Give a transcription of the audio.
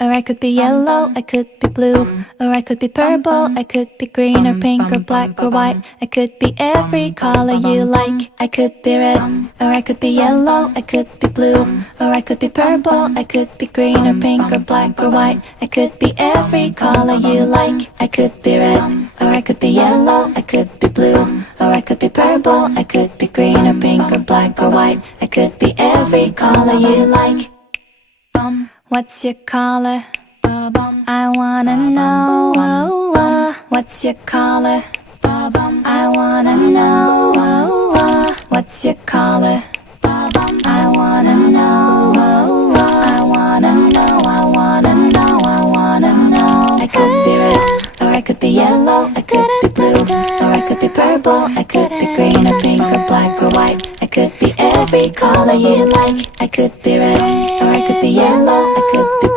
or I could be yellow, I could be blue, or I could be purple, I could be green or pink or black or white. I could be every color you like. I could be red, or I could be yellow, I could be blue, or I could be purple, I could be green or pink or black or white. I could be every color you like. I could be red, or I could be yellow, I could be blue, or I could be purple, I could be green or pink or black or white. I could be every color you like. What's your color? I wanna know. What's your color? I wanna know. What's your color? I wanna know. I wanna know. I wanna know. I wanna know. I could be red, or I could be yellow, I could be blue, or I could be purple, I could be green or pink or black or white. I could be every color you like. I could be red, or I could be yellow, I could be blue.